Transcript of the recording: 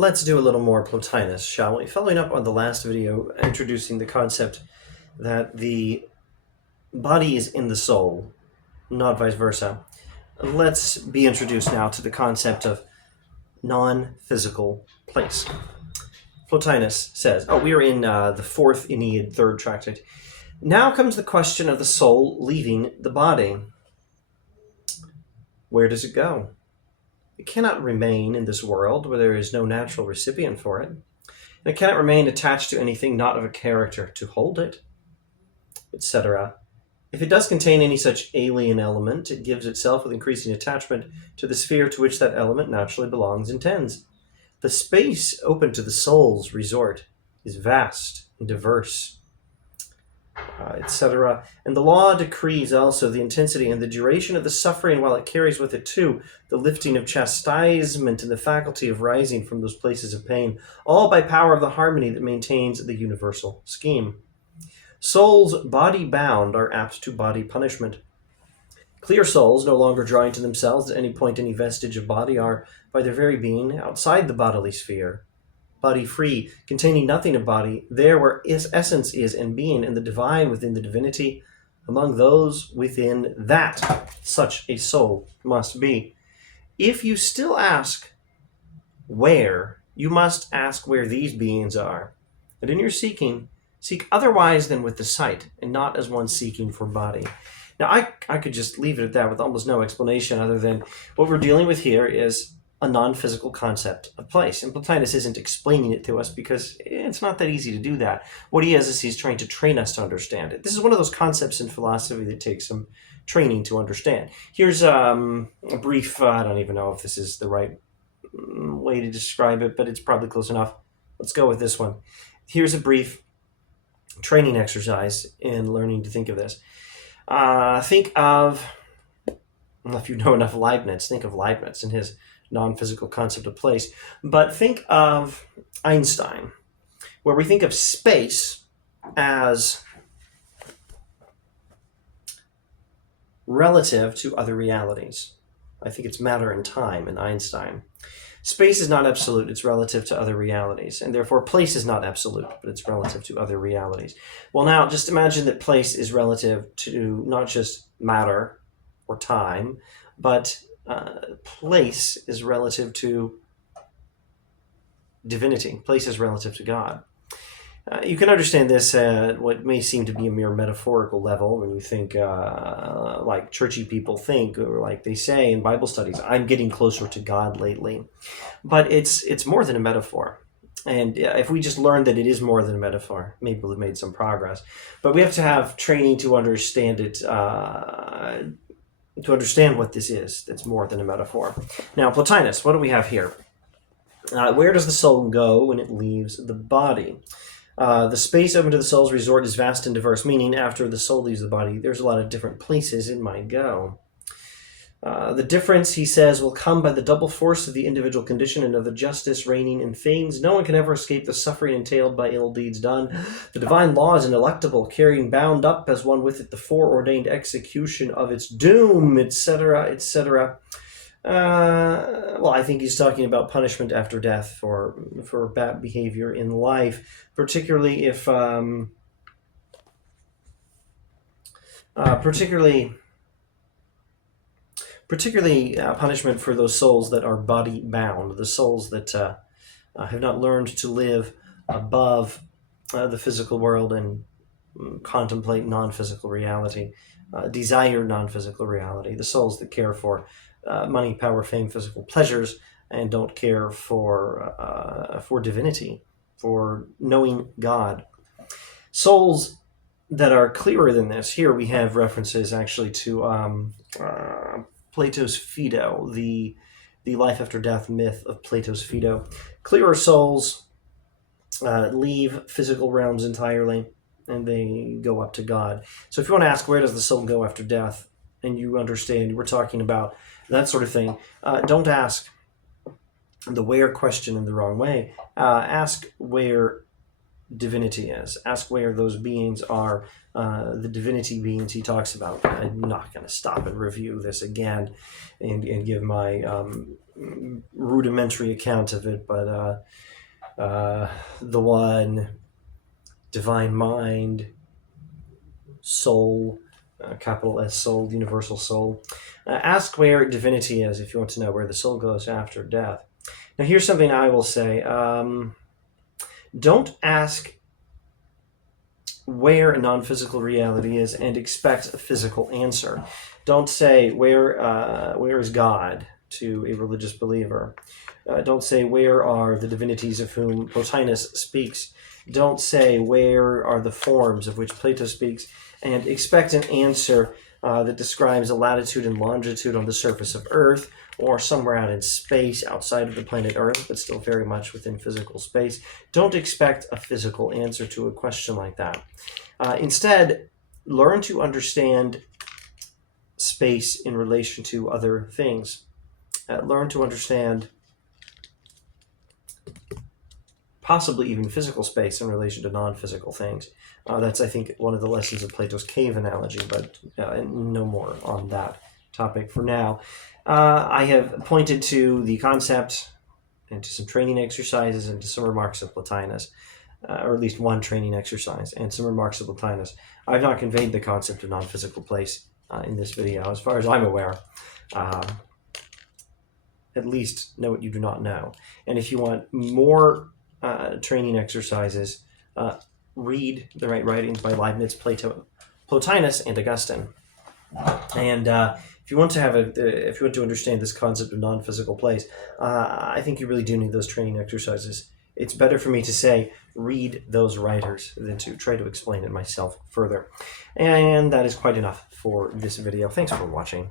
Let's do a little more Plotinus, shall we? Following up on the last video, introducing the concept that the body is in the soul, not vice versa. Let's be introduced now to the concept of non-physical place. Plotinus says, we are in the fourth Aeneid, third tractate. Now comes the question of the soul leaving the body. Where does it go? It cannot remain in this world where there is no natural recipient for it. And it cannot remain attached to anything not of a character to hold it, etc. If it does contain any such alien element, it gives itself with increasing attachment to the sphere to which that element naturally belongs and tends. The space open to the soul's resort is vast and diverse, etc. And the law decrees also the intensity and the duration of the suffering, while it carries with it too the lifting of chastisement and the faculty of rising from those places of pain, all by power of the harmony that maintains the universal scheme. Souls body bound are apt to body punishment. Clear souls, no longer drawing to themselves at any point any vestige of body, are, by their very being, outside the bodily sphere. Body free, containing nothing of body, there where essence is and being, and the divine within the divinity, among those within that such a soul must be. If you still ask where, you must ask where these beings are. And in your seeking, seek otherwise than with the sight, and not as one seeking for body. Now, I could just leave it at that with almost no explanation other than what we're dealing with here is a non-physical concept of place. And Plotinus isn't explaining it to us because it's not that easy to do that. What he is he's trying to train us to understand it. This is one of those concepts in philosophy that takes some training to understand. Here's a brief, I don't even know if this is the right way to describe it, but it's probably close enough. Let's go with this one. Here's a brief training exercise in learning to think of this. Think of, if you know enough Leibniz, think of Leibniz and his non-physical concept of place. But think of Einstein, where we think of space as relative to other realities. I think it's matter and time in Einstein. Space is not absolute, it's relative to other realities, and therefore place is not absolute, but it's relative to other realities. Well, now, just imagine that place is relative to not just matter or time, but place is relative to divinity. Place is relative to God. You can understand this at what may seem to be a mere metaphorical level when you think like churchy people think, or like they say in Bible studies, I'm getting closer to God lately. But it's more than a metaphor. And if we just learn that it is more than a metaphor, maybe we'll have made some progress. But we have to have training to understand it, to understand what this is that's more than a metaphor. Now, Plotinus, what do we have here? Where does the soul go when it leaves the body? The space open to the soul's resort is vast and diverse, meaning after the soul leaves the body, there's a lot of different places it might go. The difference, he says, will come by the double force of the individual condition and of the justice reigning in things. No one can ever escape the suffering entailed by ill deeds done. The divine law is ineluctable, carrying bound up as one with it the foreordained execution of its doom, etc., etc. Well, I think he's talking about punishment after death for bad behavior in life, particularly if particularly punishment for those souls that are body bound, the souls that have not learned to live above the physical world and contemplate non-physical reality, desire non-physical reality, the souls that care for money, power, fame, physical pleasures, and don't care for divinity, for knowing God. Souls that are clearer than this, here we have references actually to Plato's Phaedo, the life after death myth of Plato's Phaedo. Clearer souls leave physical realms entirely, and they go up to God. So if you want to ask where does the soul go after death, and you understand we're talking about that sort of thing, don't ask the where question in the wrong way. Ask where divinity is. Ask where those beings are, the divinity beings he talks about. I'm not going to stop and review this again and give my rudimentary account of it, but the one, divine mind, soul, capital S soul, universal soul. Ask where divinity is if you want to know where the soul goes after death. Now, here's something I will say. Don't ask where a non-physical reality is and expect a physical answer. Don't say, where is God to a religious believer. Don't say, where are the divinities of whom Plotinus speaks. Don't say, where are the forms of which Plato speaks, and expect an answer that describes a latitude and longitude on the surface of Earth, or somewhere out in space outside of the planet Earth, but still very much within physical space. Don't expect a physical answer to a question like that. Instead, learn to understand space in relation to other things. Learn to understand possibly even physical space in relation to non-physical things. That's, I think, one of the lessons of Plato's cave analogy, but no more on that topic for now. I have pointed to the concept and to some training exercises and to some remarks of Plotinus, or at least one training exercise and some remarks of Plotinus. I've not conveyed the concept of non-physical place in this video, as far as I'm aware. At least know what you do not know. And if you want more training exercises, read the right writings by Leibniz, Plato, Plotinus, and Augustine. And if you want to understand this concept of non-physical place, I think you really do need those training exercises. It's better for me to say, read those writers than to try to explain it myself further. And that is quite enough for this video. Thanks for watching.